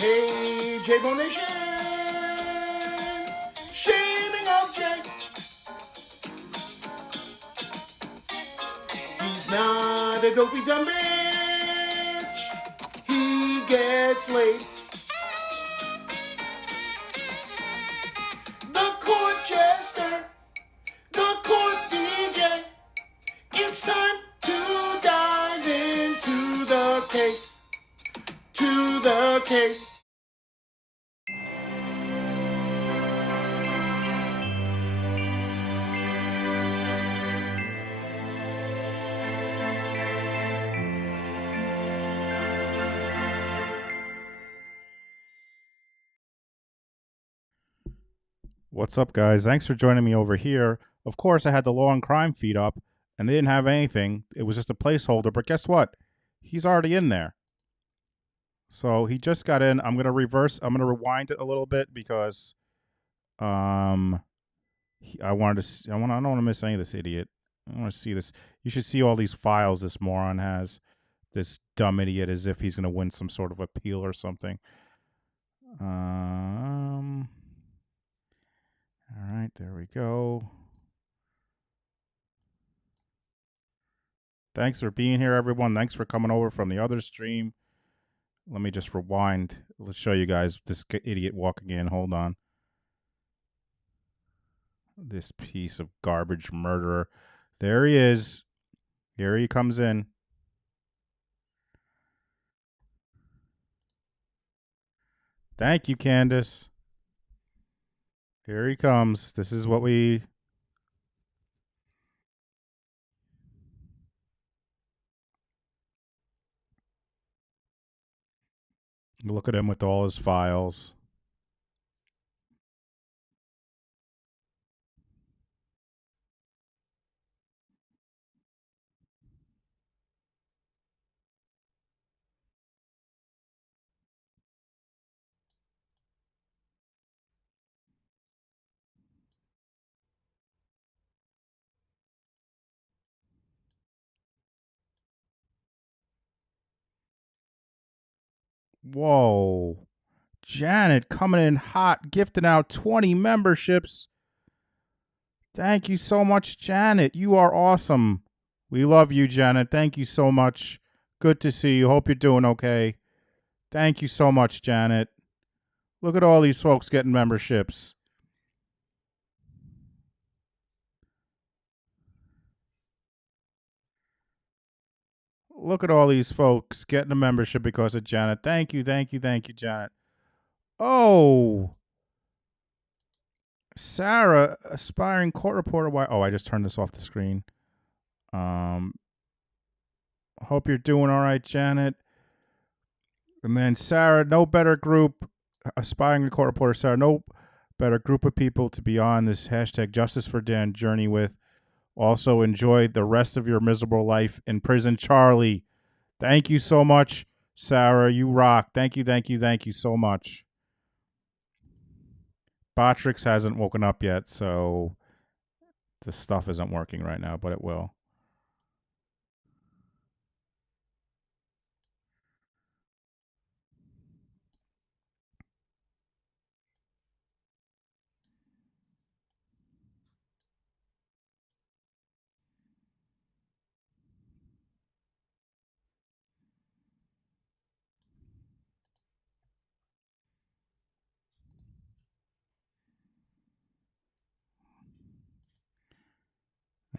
Hey, J-Bone Nation! Shaming of Jay. He's not a dopey dumb bitch. He gets laid. The court jester. The court DJ. It's time to dive into the case. To the case. What's up, guys? Thanks for joining me over here. Of course, I had the Law and Crime feed up, and they didn't have anything. It was just a placeholder, but guess what? He's already in there. So he just got in. I'm going to rewind it a little bit because I don't want to miss any of this idiot. I want to see this. You should see all these files this moron has. This dumb idiot, as if he's going to win some sort of appeal or something. All right, there we go. Thanks for being here, everyone. Thanks for coming over from the other stream. Let me just rewind. Let's show you guys this idiot walking in. Hold on. This piece of garbage murderer. There he is. Here he comes in. Thank you, Candace. Here he comes. This is what we... Look at him with all his files. Whoa. Janet coming in hot, gifting out 20 memberships. Thank you so much, Janet. You are awesome. We love you, Janet. Thank you so much. Good to see you. Hope you're doing okay. Thank you so much, Janet. Look at all these folks getting memberships. Look at all these folks getting a membership because of Janet. Thank you, thank you, thank you, Janet. Oh, Sarah, aspiring court reporter. Why? Oh, I just turned this off the screen. Hope you're doing all right, Janet. And then Sarah, no better group, aspiring court reporter Sarah, no better group of people to be on this hashtag Justice for Dan journey with. Also, enjoy the rest of your miserable life in prison, Charlie. Thank you so much, Sarah. You rock. Thank you, thank you, thank you so much. Botrix hasn't woken up yet, so the stuff isn't working right now, but it will.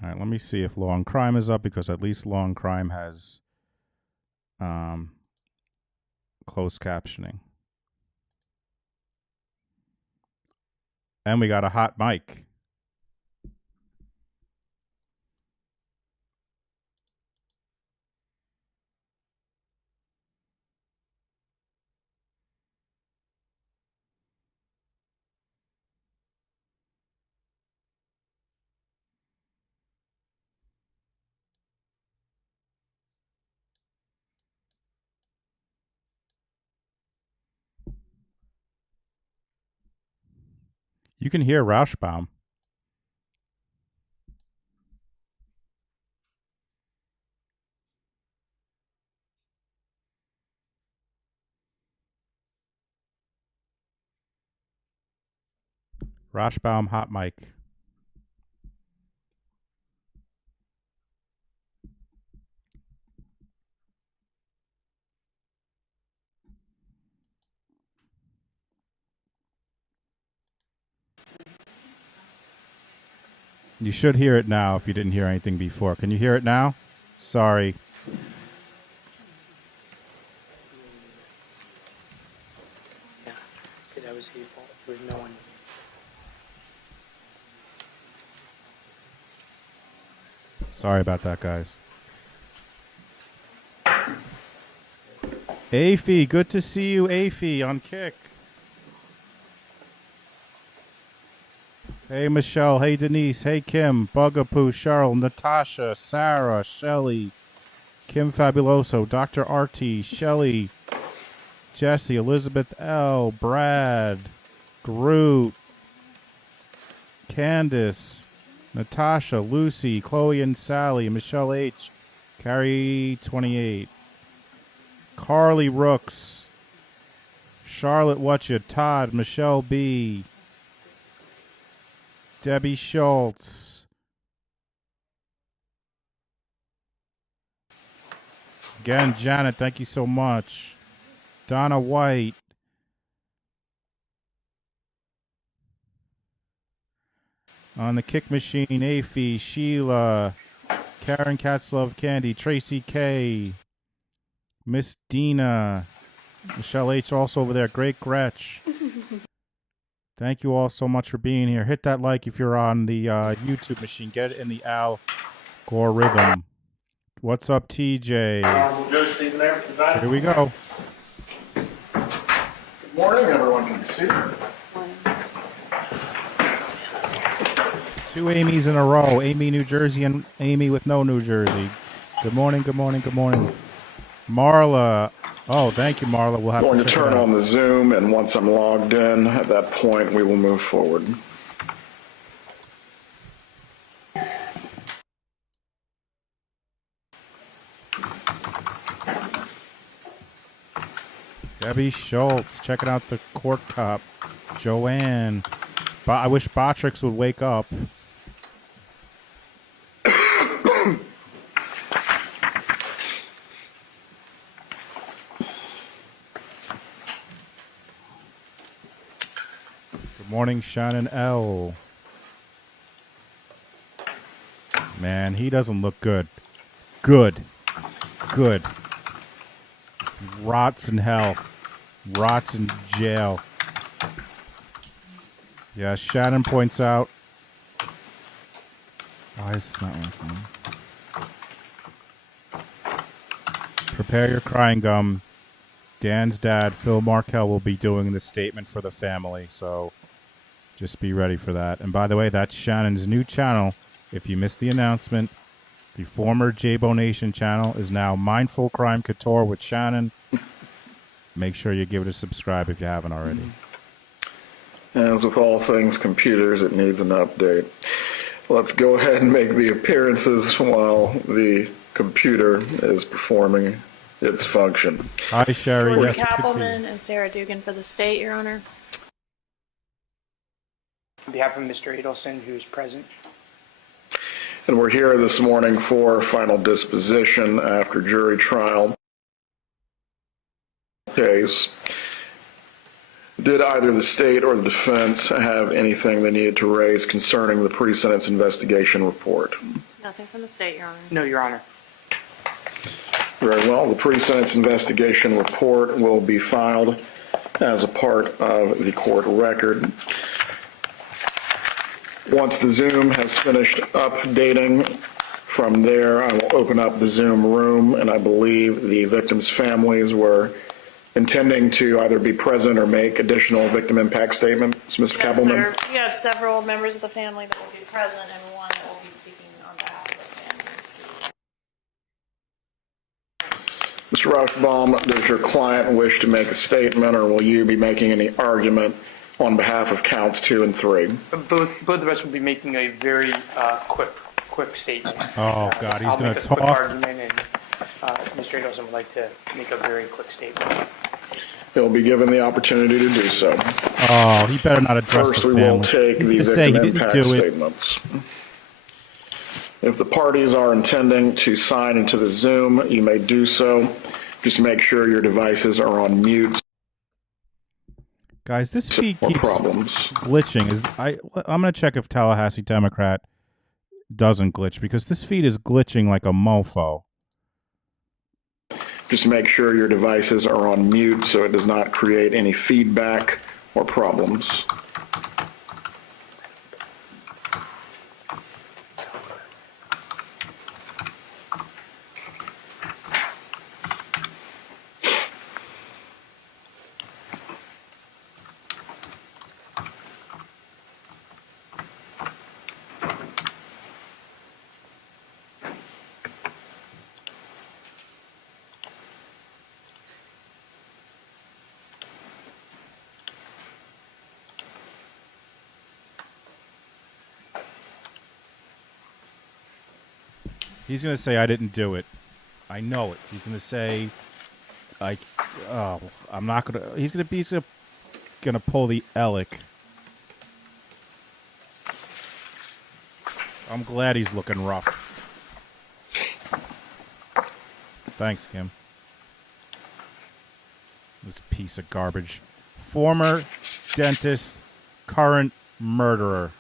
All right, let me see if Law and Crime is up, because at least Law and Crime has closed captioning. And we got a hot mic. You can hear Rauschbaum. Rashbaum hot mic. You should hear it now if you didn't hear anything before. Can you hear it now? Sorry. Yeah, that was his fault. There was no one. Sorry about that, guys. Afy, good to see you, Afy, on Kick. Hey, Michelle. Hey, Denise. Hey, Kim. Bugapoo, Cheryl, Natasha, Sarah, Shelly, Kim Fabuloso, Dr. RT, Shelly, Jesse, Elizabeth L, Brad, Groot, Candace, Natasha, Lucy, Chloe and Sally, Michelle H, Carrie 28, Carly Rooks, Charlotte Whatcha, Todd, Michelle B, Debbie Schultz. Again, Janet, thank you so much. Donna White. On the Kick Machine, Afy, Sheila, Karen Katzlove Candy, Tracy K, Miss Dina, Michelle H also over there, Great Gretch. Thank you all so much for being here. Hit that like if you're on the YouTube machine. Get it in the Al Gore rhythm. What's up, TJ? Here we go. Good morning, everyone can see me. Two Amy's in a row. Amy, New Jersey, and Amy with no New Jersey. Good morning, good morning, good morning. Marla. Oh, thank you, Marla. We'll have I'm going to to check it turn out. on the Zoom, and once I'm logged in, at that point, we will move forward. Debbie Schultz, checking out the Court Cup. Joanne. I wish Botrix would wake up. Good morning, Shannon L. Man, he doesn't look good. Good. Good. Rots in hell. Rots in jail. Yeah, Shannon points out. Why is this not working? Prepare your crying gum. Dan's dad, Phil Markel, will be doing the statement for the family, so just be ready for that. And by the way, that's Shannon's new channel. If you missed the announcement, the former J-Bo Nation channel is now Mindful Crime Couture with Shannon. Make sure you give it a subscribe if you haven't already. As with all things computers, it needs an update. Let's go ahead and make the appearances while the computer is performing its function. Hi, Sherry. George Yes, we can see Kappelman you. and Sarah Dugan for the state, Your Honor. On behalf of Mr. Adelson, who is present. And we're here this morning for final disposition after jury trial. Case. Did either the state or the defense have anything they needed to raise concerning the pre-sentence investigation report? Nothing from the state, Your Honor. No, Your Honor. Very well. The pre-sentence investigation report will be filed as a part of the court record. Once the Zoom has finished updating, from there I will open up the Zoom room, and I believe the victims' families were intending to either be present or make additional victim impact statements. Ms. Yes, Kappelman? sir. You have several members of the family that will be present and one that will be speaking on behalf of the family. Mr. Rauschbaum, does your client wish to make a statement, or will you be making any argument on behalf of counts 2 and 3? Both of us will be making a very quick statement. Oh, God, he's I'll going make to a quick talk. argument, and Mr. Adelson would like to make a very quick statement. He'll be given the opportunity to do so. Oh, he better not address First, the we family. will take He's the gonna say victim he didn't impact do it. statements. If the parties are intending to sign into the Zoom, you may do so. Just make sure your devices are on mute. Guys, this feed Or keeps problems. glitching. I'm gonna check if Tallahassee Democrat doesn't glitch, because this feed is glitching like a mofo. Just make sure your devices are on mute so it does not create any feedback or problems. He's gonna say I didn't do it. I know it. He's gonna say, I'm not gonna. He's gonna pull the Ellick. I'm glad he's looking rough. Thanks, Kim. This piece of garbage. Former dentist, current murderer.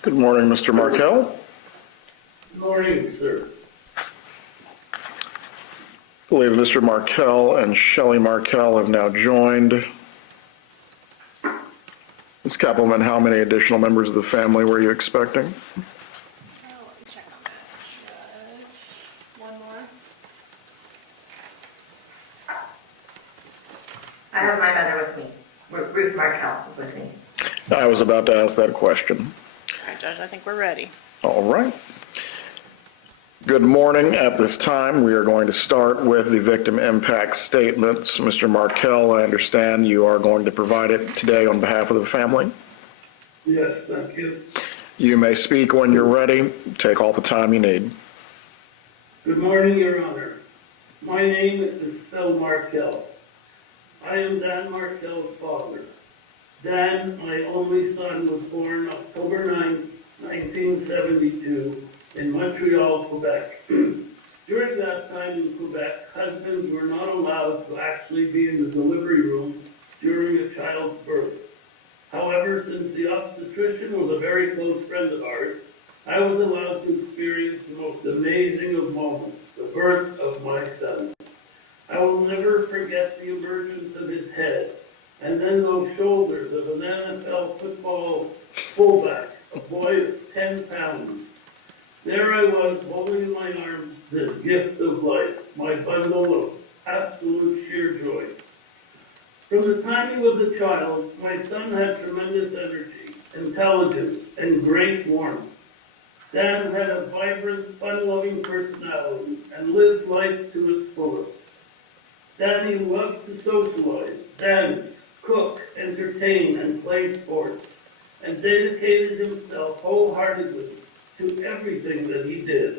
Good morning, Mr. Markel. Good morning, sir. I believe Mr. Markel and Shelley Markel have now joined. Ms. Kappelman, how many additional members of the family were you expecting? Oh, let me check on that. Judge, one more. I have my mother with me. Ruth Markel is with me. I was about to ask that question. All right, Judge, I think we're ready. All right. Good morning. At this time, we are going to start with the victim impact statements. Mr. Markel, I understand you are going to provide it today on behalf of the family. Yes, thank you. You may speak when you're ready. Take all the time you need. Good morning, Your Honor. My name is Phil Markel. I am Dan Markel's father. Dan, my only son, was born October 9, 1972 in Montreal, Quebec. During that time in Quebec, husbands were not allowed to actually be in the delivery room during a child's birth. However, since the obstetrician was a very close friend of ours, I was allowed to experience the most amazing of moments, the birth of my son. I will never forget the emergence of his head, and then those shoulders of an NFL football fullback, a boy of 10 pounds. There I was, holding in my arms this gift of life, my bundle of absolute sheer joy. From the time he was a child, my son had tremendous energy, intelligence, and great warmth. Dan had a vibrant, fun-loving personality and lived life to its fullest. Danny loved to socialize, dance, cook, entertain, and play sports, and dedicated himself wholeheartedly to everything that he did.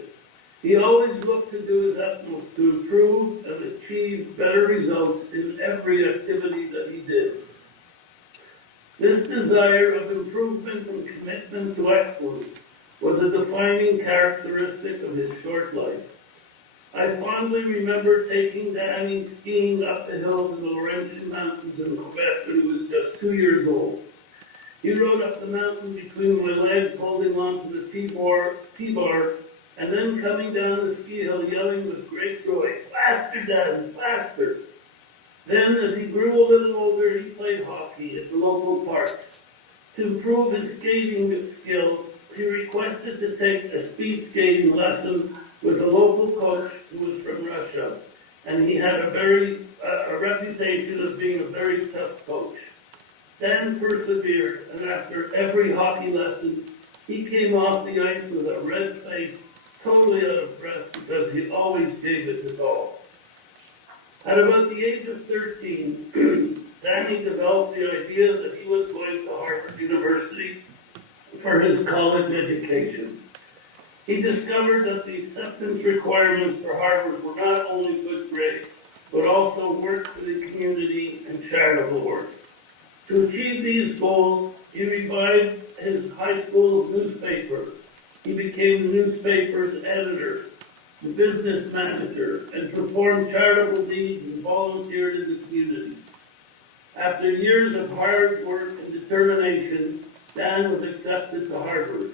He always looked to do his utmost to improve and achieve better results in every activity that he did. This desire of improvement and commitment to excellence was a defining characteristic of his short life. I fondly remember taking Danny skiing up the hills in the Laurentian Mountains in Quebec when he was just 2 years old. He rode up the mountain between my legs, holding on to the T-bar, and then coming down the ski hill yelling with great joy, "Faster, Dad, faster!" Then, as he grew a little older, he played hockey at the local park. To improve his skating skills, he requested to take a speed skating lesson with a local coach who was from Russia, and he had a reputation of being a very tough coach. Dan persevered, and after every hockey lesson, he came off the ice with a red face, totally out of breath because he always gave it his all. At about the age of 13, Danny developed the idea that he was going to Harvard University for his college education. He discovered that the acceptance requirements for Harvard were not only good grades, but also work for the community and charitable work. To achieve these goals, he revived his high school newspaper. He became the newspaper's editor, the business manager, and performed charitable deeds and volunteered in the community. After years of hard work and determination, Dan was accepted to Harvard.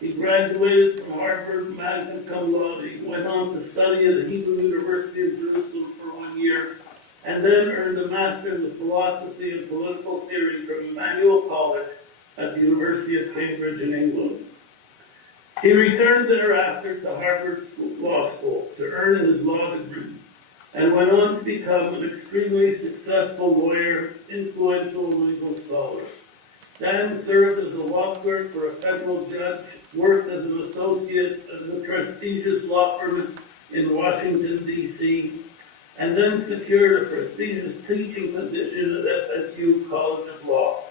He graduated from Harvard magna cum laude, went on to study at the Hebrew University of Jerusalem for 1 year, and then earned a master's in philosophy and political theory from Emmanuel College at the University of Cambridge in England. He returned thereafter to Harvard Law School to earn his law degree, and went on to become an extremely successful lawyer, influential legal scholar. Dan served as a law clerk for a federal judge, worked as an associate at a prestigious law firm in Washington, D.C., and then secured a prestigious teaching position at FSU College of Law.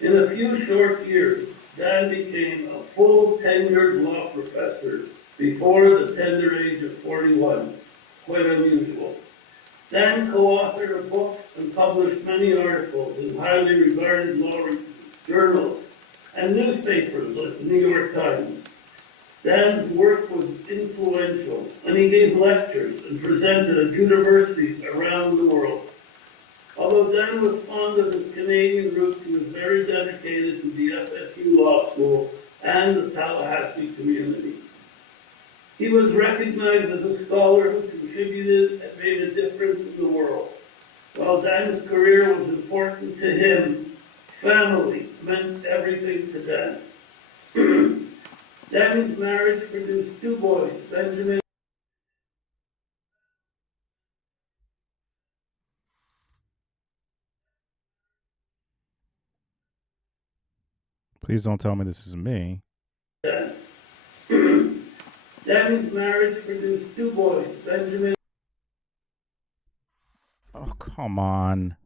In a few short years, Dan became a full tenured law professor before the tender age of 41, quite unusual. Dan co-authored a book and published many articles in highly regarded law journals and newspapers like the New York Times. Dan's work was influential, and he gave lectures and presented at universities around the world. Although Dan was fond of his Canadian roots, he was very dedicated to the FSU Law School and the Tallahassee community. He was recognized as a scholar who contributed and made a difference in the world. While Dan's career was important to him, family meant everything to Dan. Danny's marriage produced 2 boys, Benjamin. Please don't tell me this is me. Danny's marriage produced 2 boys, Benjamin Oh, come on.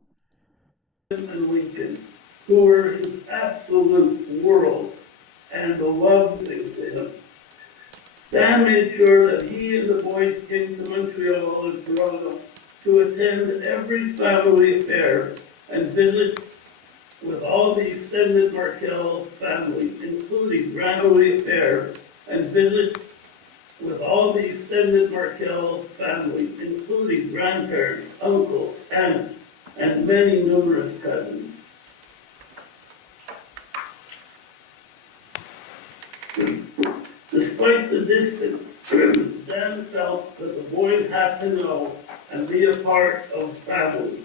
and Lincoln, who were his absolute world and beloved things to him. Dan made sure that he and the boys came to Montreal and Toronto to attend every family affair and visit with all the extended Markel family, including Granary Affair, and visit with all the extended Markel family, including grandparents, uncles, aunts, and many numerous cousins. Despite the distance, Dan felt that the boys had to know and be a part of family.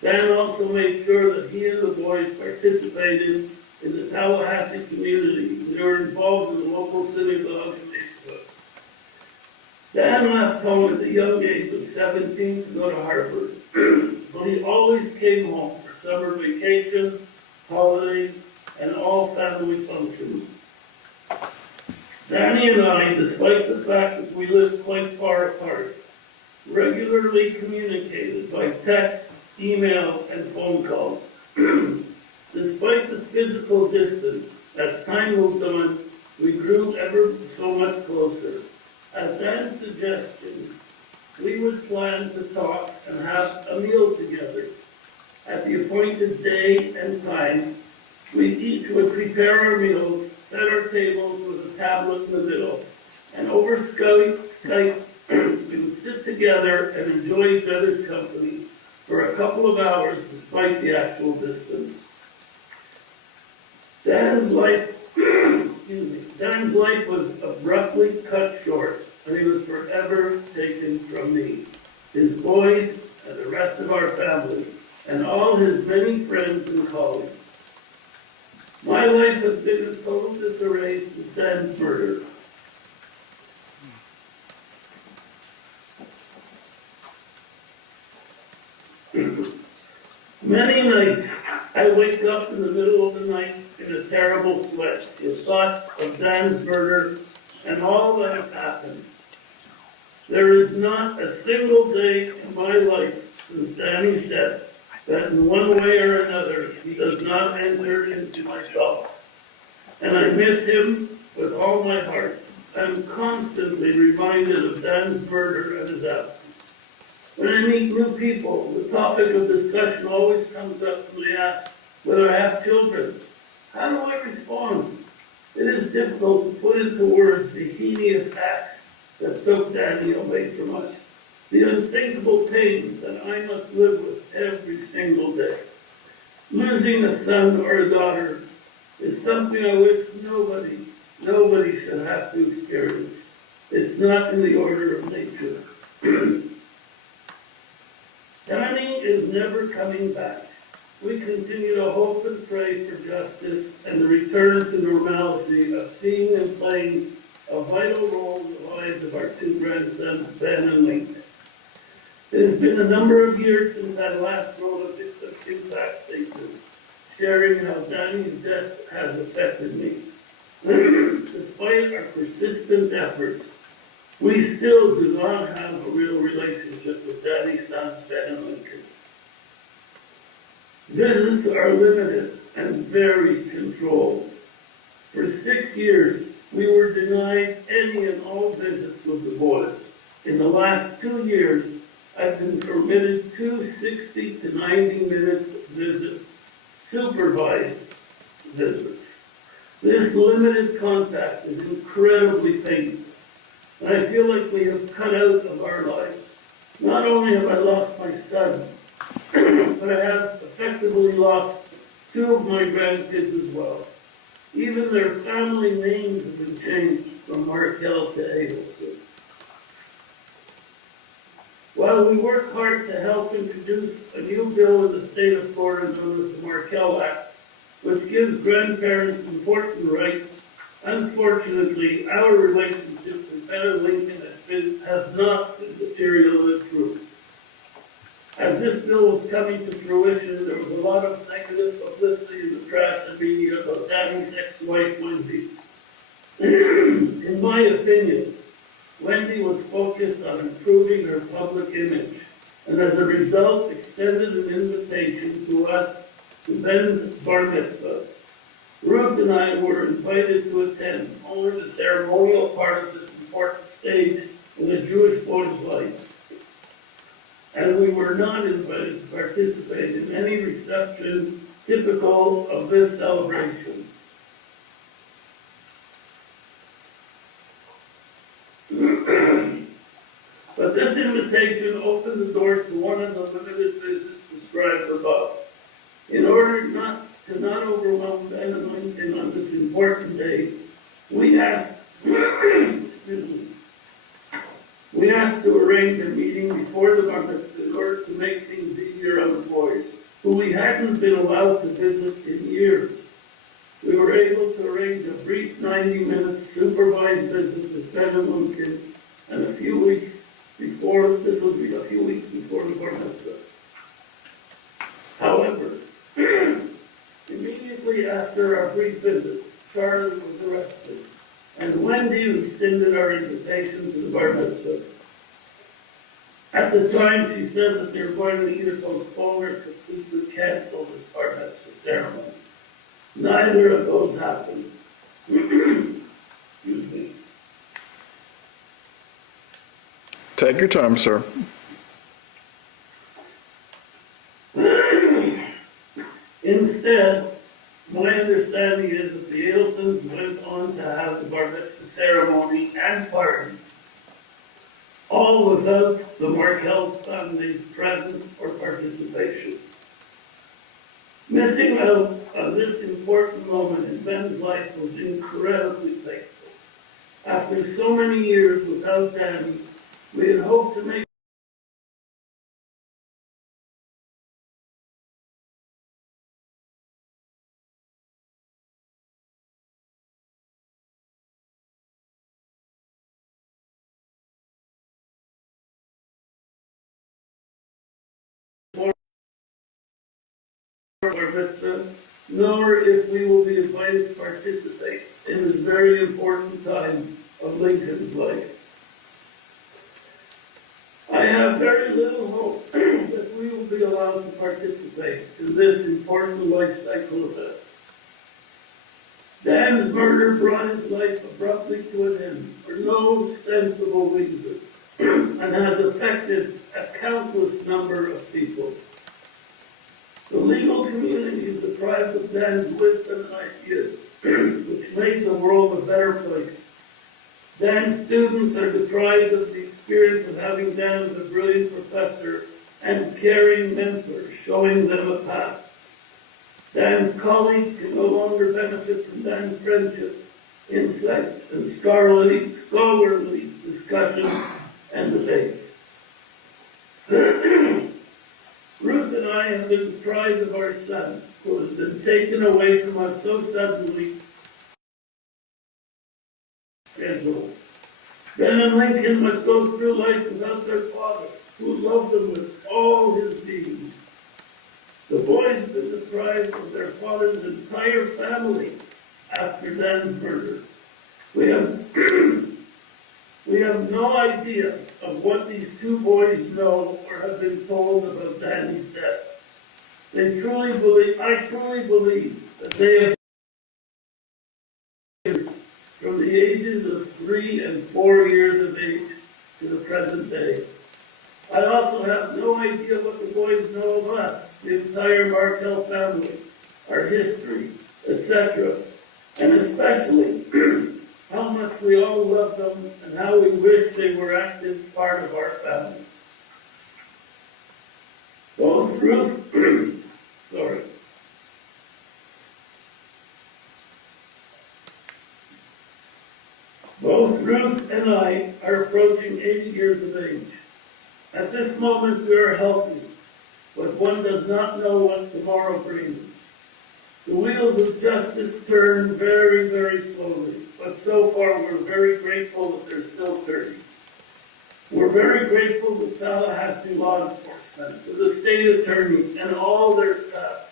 Dan also made sure that he and the boys participated in the Tallahassee community. They were involved in the local synagogue and neighborhood. Dan left home at the young age of 17 to go to Harvard, but he always came home for summer vacation, holidays, and all family functions. Danny and I, despite the fact that we lived quite far apart, regularly communicated by text, email, and phone calls. Despite the physical distance, as time moved on, we grew ever so much closer. At Dan's suggestion, we would plan to talk and have a meal together. At the appointed day and time, we each would prepare our meals, set our tables with a tablet in the middle, and over Skype, we would sit together and enjoy each other's company for a couple of hours despite the actual distance. Dan's life was abruptly cut short, and he was forever taken from me, his boys, and the rest of our family, and all his many friends and colleagues. My life has been in total disarray since Dan's murder. Many nights I wake up in the middle of the night in a terrible sweat with thoughts of Dan's murder and all that has happened. There is not a single day in my life since Danny's death that in one way or another he does not enter into my thoughts. And I miss him with all my heart. I'm constantly reminded of Dan's murder and his absence. When I meet new people, the topic of discussion always comes up when they ask whether I have children. How do I respond? It is difficult to put into words the heinous acts that took Danny away from us, the unthinkable pain that I must live with every single day. Losing a son or a daughter is something I wish nobody should have to experience. It's not in the order of nature. Danny is never coming back. We continue to hope and pray for justice and the return to normalcy of seeing and playing a vital role in the lives of our two grandsons, Ben and Lincoln. It has been a number of years since I last wrote a victim impact statement, sharing how Danny's death has affected me. Despite our persistent efforts, we still do not have a real relationship with Danny's sons, Ben and Lincoln. Visits are limited and very controlled. For 6 years, we were denied any and all visits with the boys. In the last 2 years, I've been permitted 2 60 to 90-minute visits, supervised visits. This limited contact is incredibly painful, and I feel like we have cut out of our lives. Not only have I lost my son, but I have effectively lost 2 of my grandkids as well. Even their family names have been changed from Markel to Adelson. While we work hard to help introduce a new bill in the state of Florida known as the Markel Act, which gives grandparents important rights, unfortunately, our relationship with Ben and Lincoln has not been materially improved. As this bill was coming to fruition, there was a lot of negative publicity in the press and media about Danny's ex-wife, Wendy. In my opinion, Wendy was focused on improving her public image, and as a result, extended an invitation to us to Ben's bar mitzvah. Ruth and I were invited to attend only the ceremonial part of this important stage in a Jewish boy's life. And we were not invited to participate in any reception typical of this celebration. But this invitation opened the doors to one of the limited visits described above. In order not overwhelm Ben and Lincoln on this important day, we asked to arrange a meeting before the bar mitzvah in order to make things easier on the boys, who we hadn't been allowed to visit in years. We were able to arrange a brief 90-minute supervised visit with Ben and Lincoln, and a few weeks before the bar mitzvah. However, immediately after our brief visit, Charlie was arrested, and Wendy rescinded our invitation to the bar mitzvah. At the time, she said that they were going to either postpone or completely cancel this bar mitzvah ceremony. Neither of those happened. Excuse me. Take your time, sir. Instead, my understanding is that the Adelsons went on to have the bar mitzvah ceremony and party, all without the Markel family's presence or participation. Missing out on this important moment in Ben's life was incredibly painful. After so many years without Danny, we had hoped to make or vista, nor if we will be invited to participate in this very important time of Lincoln's life. I have very little hope that we will be allowed to participate in this important life cycle event. Dan's murder brought his life abruptly to an end for no sensible reason and has affected a countless number of people. The legal community is deprived of Dan's wisdom and ideas, which made the world a better place. Dan's students are deprived of the experience of having Dan as a brilliant professor and caring mentor, showing them a path. Dan's colleagues can no longer benefit from Dan's friendship, insights, and scholarly discussions and debates. Ruth and I have been deprived of our son, who has been taken away from us so suddenly. Ben and Lincoln must go through life without their father, who loved them with all his being. The boys have been deprived of their father's entire family after Dan's murder. We have no idea of what these two boys know or have been told about Danny's death. I truly believe that they have from the ages of 3 and 4 years of age to the present day. I also have no idea what the boys know of us, the entire Markel family, our history, etc., and especially how much we all love them and how we wish they were active part of our family. Both Ruth, Both Ruth and I are approaching 80 years of age. At this moment we are healthy, but one does not know what tomorrow brings. The wheels of justice turn very, very slowly, but so far we're very grateful that they're still turning. We're very grateful to Tallahassee law enforcement, to the state attorney and all their staff,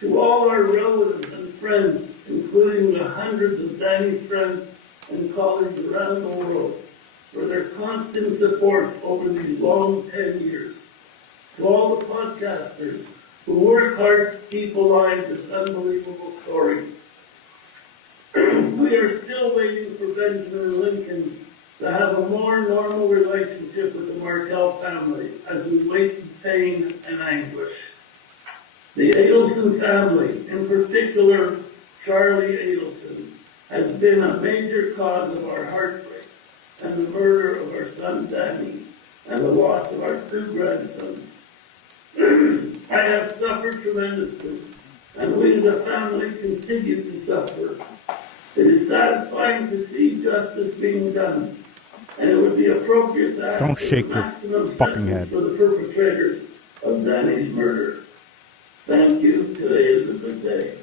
to all our relatives and friends, including the hundreds of Danny's friends and colleagues around the world, for their constant support over these long 10 years. To all the podcasters who work hard to keep alive this unbelievable story. We are still waiting for Benjamin Lincoln to have a more normal relationship with the Markel family as we wait in pain and anguish. The Adelson family, in particular Charlie Adelson, has been a major cause of our heartbreak and the murder of our son Danny and the loss of our 2 grandsons. I have suffered tremendously, and we as a family continue to suffer. It is satisfying to see justice being done, and it would be appropriate to ask Don't shake for your maximum fucking sentence head. for the perpetrators of Danny's murder. Thank you. Today is a good day.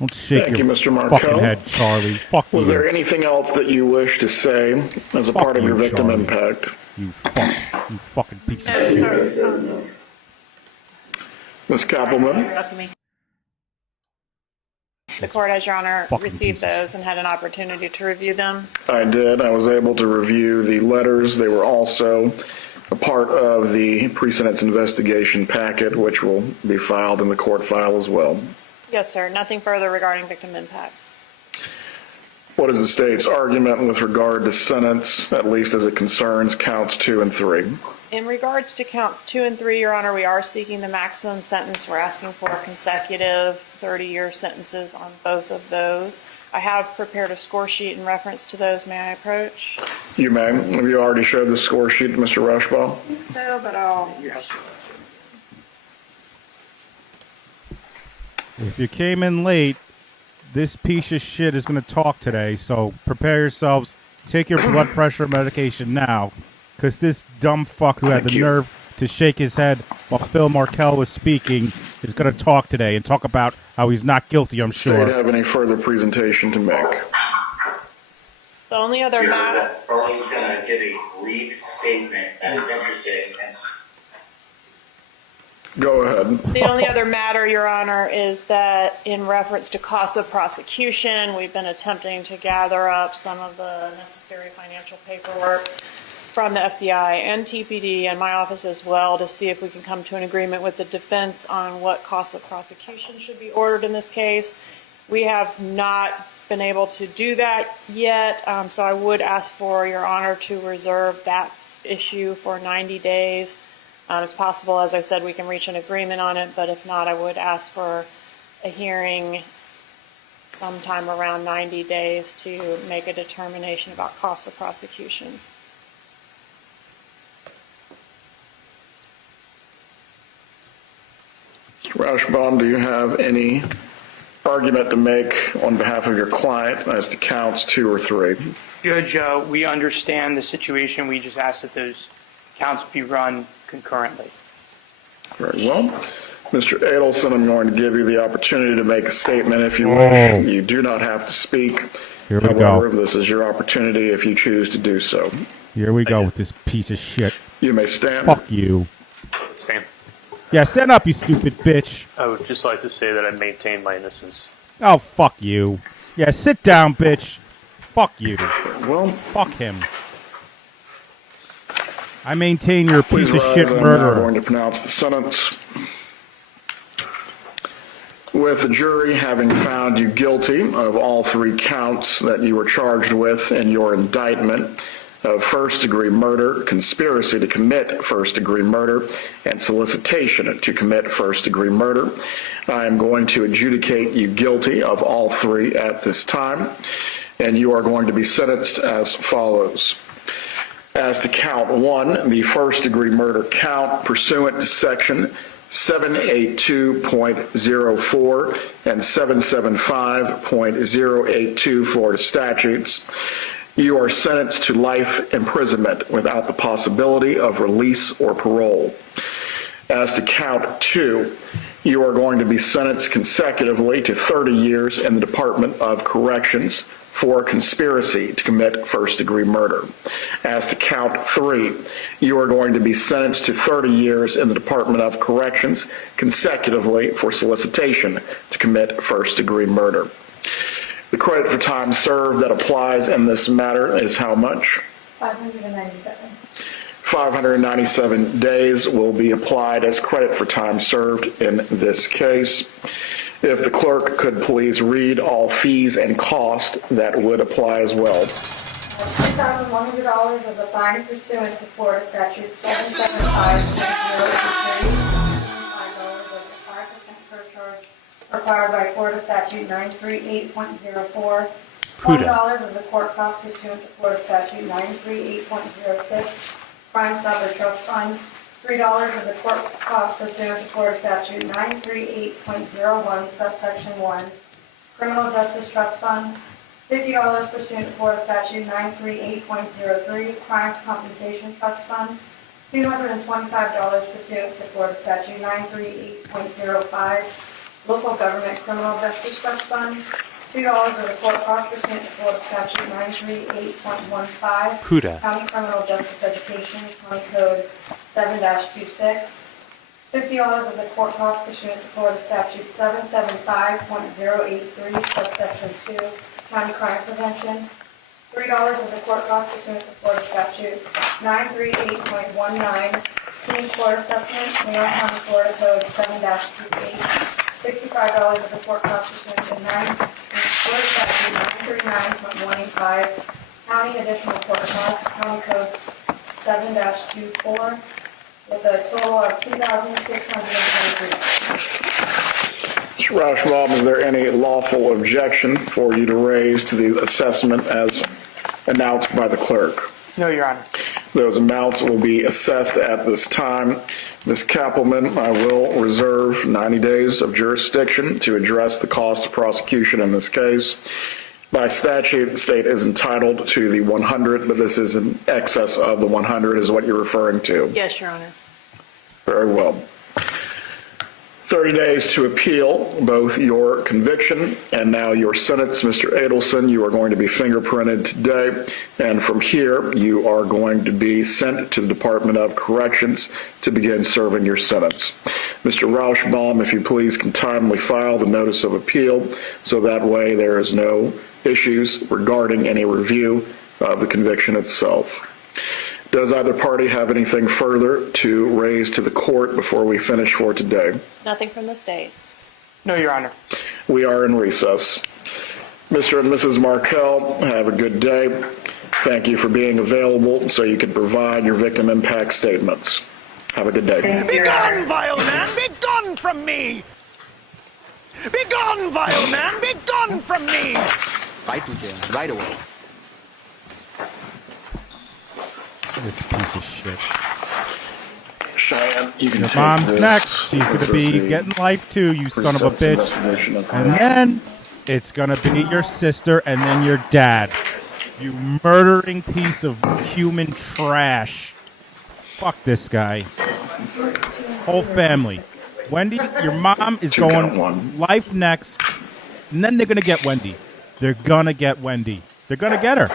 Don't shake Thank your you, Mr. Markel. fucking head, Charlie. Fuck Was you. there anything else that you wish to say as a Fuck part of your you, victim Charlie. impact? You fucking piece of No, shit. sorry. Ms. Kappelman? You're asking me. The court, as Your Honor, Fucking received piece of those and had an opportunity to review them. I did. I was able to review the letters. They were also a part of the pre-sentence investigation packet, which will be filed in the court file as well. Yes, sir. Nothing further regarding victim impact. What is the state's argument with regard to sentence, at least as it concerns counts 2 and 3? In regards to counts 2 and 3, Your Honor, we are seeking the maximum sentence. We're asking for consecutive 30-year sentences on both of those. I have prepared a score sheet in reference to those. May I approach? You may. Have you already showed the score sheet to Mr. Rushbaugh? So, but I'll... If you came in late, this piece of shit is going to talk today, so prepare yourselves. Take your blood pressure medication now, because this dumb fuck who had the nerve to shake his head while Phil Markel was speaking is going to talk today and talk about how he's not guilty, I'm sure. State have any further presentation to make? The only other matter... Earl's going to give a brief statement that is interesting. Go ahead. The only other matter, Your Honor, is that in reference to costs of prosecution, we've been attempting to gather up some of the necessary financial paperwork from the FBI and TPD and my office as well to see if we can come to an agreement with the defense on what costs of prosecution should be ordered in this case. We have not been able to do that yet, so I would ask for Your Honor to reserve that issue for 90 days. It's possible, as I said, we can reach an agreement on it, but if not, I would ask for a hearing sometime around 90 days to make a determination about costs of prosecution. Mr. Rauschbaum, do you have any argument to make on behalf of your client as to counts 2 or 3? Judge, we understand the situation. We just ask that those counts be run concurrently. Very well. Mr. Adelson, I'm going to give you the opportunity to make a statement if you wish. You do not have to speak. Here we However, go. this is your opportunity if you choose to do so. Here we go with this piece of shit. You may stand. Fuck you. Same. Yeah, stand up, you stupid bitch. I would just like to say that I maintain my innocence. Oh, fuck you. Yeah, sit down, bitch. Fuck you. Well, Fuck him. I maintain your piece please of rise. shit I'm now murderer. going to pronounce the sentence. With the jury having found you guilty of all 3 counts that you were charged with in your indictment of first-degree murder, conspiracy to commit first-degree murder, and solicitation to commit first-degree murder, I am going to adjudicate you guilty of all 3 at this time, and you are going to be sentenced as follows. As to count 1, the first-degree murder count pursuant to section 782.04 and 775.082 Florida statutes, you are sentenced to life imprisonment without the possibility of release or parole. As to count 2, you are going to be sentenced consecutively to 30 years in the Department of Corrections for conspiracy to commit first-degree murder. As to count 3, you are going to be sentenced to 30 years in the Department of Corrections consecutively for solicitation to commit first-degree murder. The credit for time served that applies in this matter is how much? 597. 597 days will be applied as credit for time served in this case. If the clerk could please read all fees and costs that would apply as well. $2,100 as a fine pursuant to Florida Statute 775.023. $5 as a 5% surcharge required by Florida Statute 938.04. $20 as a court cost pursuant to Florida Statute 938.06. Crime Stopper Trust Fund. $3 as a court cost pursuant to Florida Statute 938.01, subsection 1. Criminal Justice Trust Fund. $50 pursuant to Florida Statute 938.03, Crimes Compensation Trust Fund. $225 pursuant to Florida Statute 938.05, Local Government Criminal Justice Trust Fund. $2 as a court cost pursuant to Florida Statute 938.15, County Criminal Justice Education, County Code 7-26. $50 as a court cost pursuant to Florida Statute 775.083, subsection 2, County Crime Prevention. $3 as a court cost pursuant to Florida Statute 938.19, Teen Court Assessment, New York County, Florida Code 7-28. $65 as a court cost pursuant to Florida Statute 939.185, County Additional Court Cost, County Code 7-24, with a total of $2,623. Mr. Rauschbaum, is there any lawful objection for you to raise to the assessment as announced by the clerk? No, Your Honor. Those amounts will be assessed at this time. Ms. Kappelman, I will reserve 90 days of jurisdiction to address the cost of prosecution in this case. By statute, the state is entitled to the 100, but this is in excess of the 100 is what you're referring to. Yes, Your Honor. Very well. 30 days to appeal both your conviction and now your sentence. Mr. Adelson, you are going to be fingerprinted today, and from here you are going to be sent to the Department of Corrections to begin serving your sentence. Mr. Rauschbaum, if you please, can timely file the notice of appeal so that way there is no issues regarding any review of the conviction itself. Does either party have anything further to raise to the court before we finish for today? Nothing from the state. No, Your Honor. We are in recess. Mr. and Mrs. Markel, have a good day. Thank you for being available so you can provide your victim impact statements. Have a good day. Be gone, vile man! Be gone from me! Be gone, vile man! Be gone from me! Right to jail, right away. This piece of shit. Cheyenne, you can Your take mom's this. next. She's going to be getting life too, you son of a bitch. And then it's going to be your sister and then your dad. You murdering piece of human trash. Fuck this guy. Whole family. Wendy, your mom is going life next. And then they're going to get Wendy. They're going to get Wendy. They're going to get her.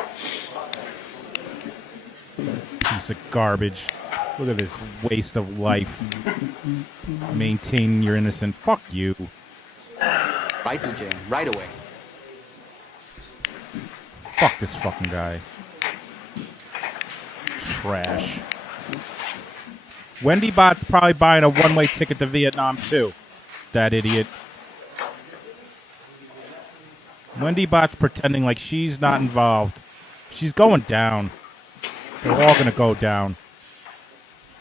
Piece of garbage. Look at this waste of life. Maintaining your innocence. Fuck you. Right to jail, right away. Fuck this fucking guy. Trash. Wendy Bot's probably buying a one-way ticket to Vietnam too. That idiot. Wendy Bot's pretending like she's not involved. She's going down. They're all going to go down.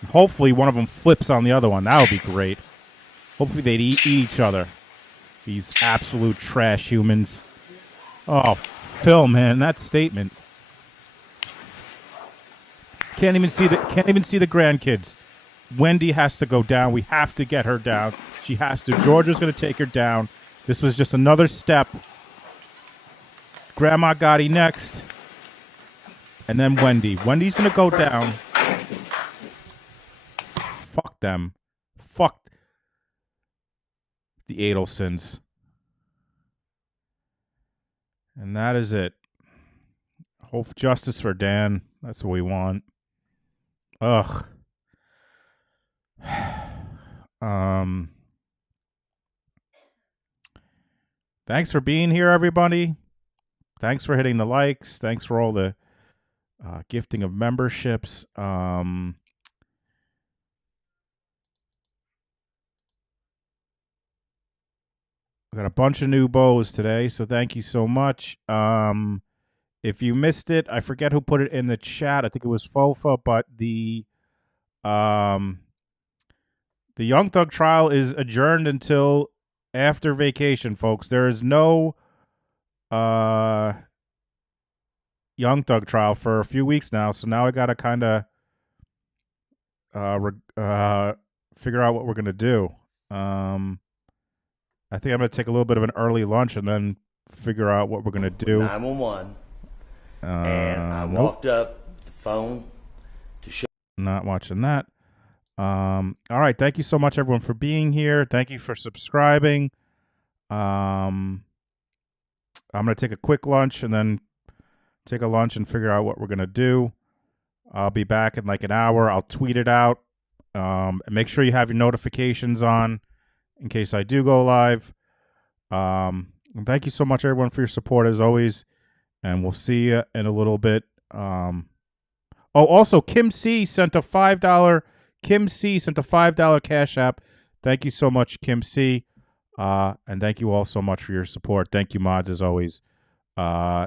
Hopefully one of them flips on the other one. That would be great. Hopefully they'd eat each other. These absolute trash humans. Oh, Phil, man, that statement. Can't even see the grandkids. Wendy has to go down. We have to get her down. She has to. Georgia's going to take her down. This was just another step. Grandma Gotti next. And then Wendy. Wendy's going to go down. Fuck them. Fuck the Adelsons. And that is it. Hope justice for Dan. That's what we want. Ugh. Thanks for being here, everybody. Thanks for hitting the likes. Thanks for all the gifting of memberships. I got a bunch of new bows today, so thank you so much. If you missed it, I forget who put it in the chat. I think it was Fofa, but the Young Thug trial is adjourned until after vacation, folks. There is no Young Thug trial for a few weeks now, so now I got to kind of figure out what we're going to do. I think I'm going to take a little bit of an early lunch and then figure out what we're going to do. 911. And I walked up the phone to show. Not watching that. All right. Thank you so much, everyone, for being here. Thank you for subscribing. I'm going to take a quick lunch and then take a lunch and figure out what we're going to do. I'll be back in like an hour. I'll tweet it out. And make sure you have your notifications on in case I do go live. And thank you so much, everyone, for your support as always. And we'll see you in a little bit. Also, Kim C sent a $5. Kim C sent a $5 Cash App. Thank you so much, Kim C. And thank you all so much for your support. Thank you, mods, as always.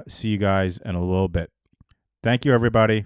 See you guys in a little bit. Thank you, everybody.